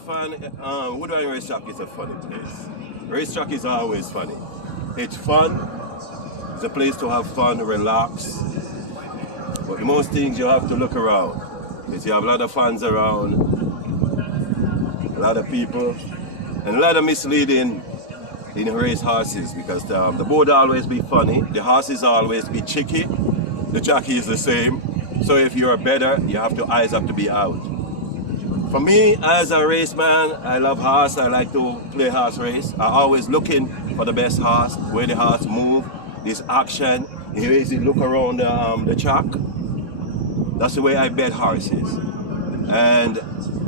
fan, Woodbine Racetrack is a funny place. Racetrack is always funny. It's fun. It's a place to have fun, relax. But the most things you have to look around is you have a lot of fans around, a lot of people, and a lot of misleading in race horses because the board always be funny, the horses always be cheeky, the jockey is the same. So if you're better, you have to eyes have to be out. For me, as a raceman, I love horse. I like to play horse race. I always looking for the best horse, where the horse move, this action. Here is it look around the track. That's the way I bet horses. And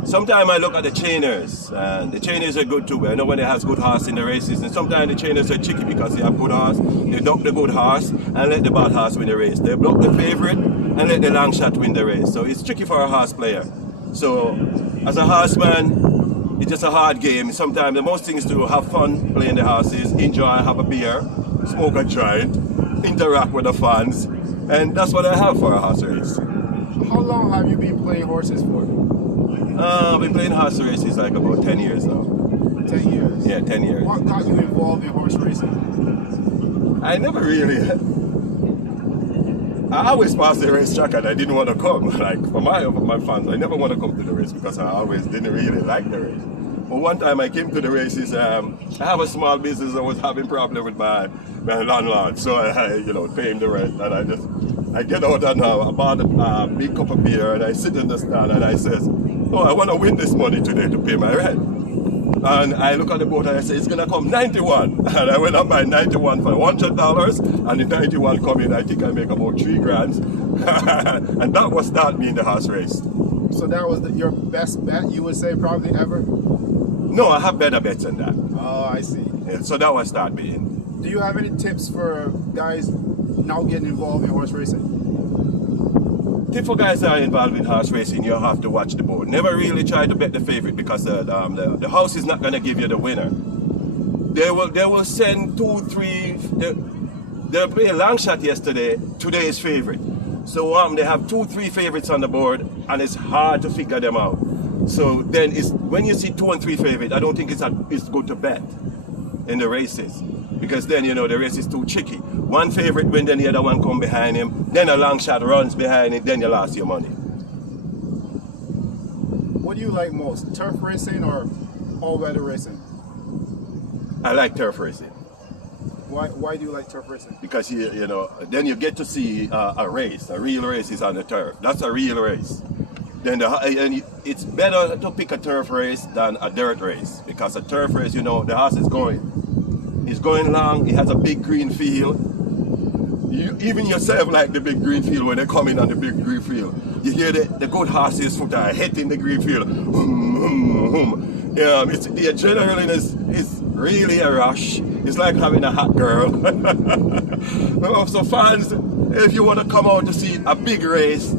sometimes I look at the trainers, and the trainers are good too. I know when they have good horse in the races, and sometimes the trainers are cheeky because they have good horse. They duck the good horse and let the bad horse win the race. They block the favorite and let the long shot win the race. So it's tricky for a horse player. So as a horseman, it's just a hard game. Sometimes the most things to have fun playing the horses, enjoy, have a beer, smoke a joint, interact with the fans, and that's what I have for a horse race. How long have you been playing horses for? I've been playing horse races like about 10 years now. 10 years? Yeah, 10 years. What got you involved in horse racing? I never really... I always passed the racetrack and I didn't want to come. Like for my fans, I never want to come to the race because I always didn't really like the race. But one time I came to the races, I have a small business. I was having problem with my landlord, so I pay him the rent, and I get out and I bought a big cup of beer and I sit in the stand and I says, oh, I want to win this money today to pay my rent. And I look at the boat and I say, it's gonna come 91. And I went up by 91 for $100, and the 91 come in, I think I make about $3 grand. And that was start me in the horse race. So that was your best bet, you would say, probably ever? No, I have better bets than that. Oh, I see. Yeah, so that was start me in. Do you have any tips for guys now getting involved in horse racing? Tip for guys that are involved in horse racing, you have to watch the board. Never really try to bet the favorite because the house is not going to give you the winner. They will send 2, 3. They played a long shot yesterday. Today's favorite. So they have 2, 3 favorites on the board, and it's hard to figure them out. So then when you see 2 and 3 favorite, I don't think it's good to bet in the races. Because then, the race is too tricky. One favorite win, then the other one come behind him. Then a long shot runs behind it, then you lost your money. What do you like most, turf racing or all-weather racing? I like turf racing. Why do you like turf racing? Because, then you get to see a race. A real race is on the turf. That's a real race. Then it's better to pick a turf race than a dirt race. Because a turf race, the horse is going. He's going long, he has a big green field. Even yourself like the big green field when they come in on the big green field. You hear the good horses foot are hitting the green field. The adrenaline is really a rush. It's like having a hot girl. So fans, if you want to come out to see a big race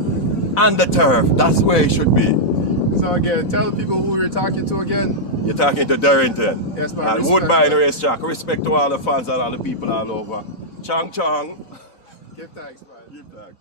on the turf, that's where it should be. So again, tell the people who you're talking to again. You're talking to Darrington. Yes, man. And Woodbine Racetrack. Respect to all the fans and all the people all over. Chong chong. Give thanks, man. Give thanks.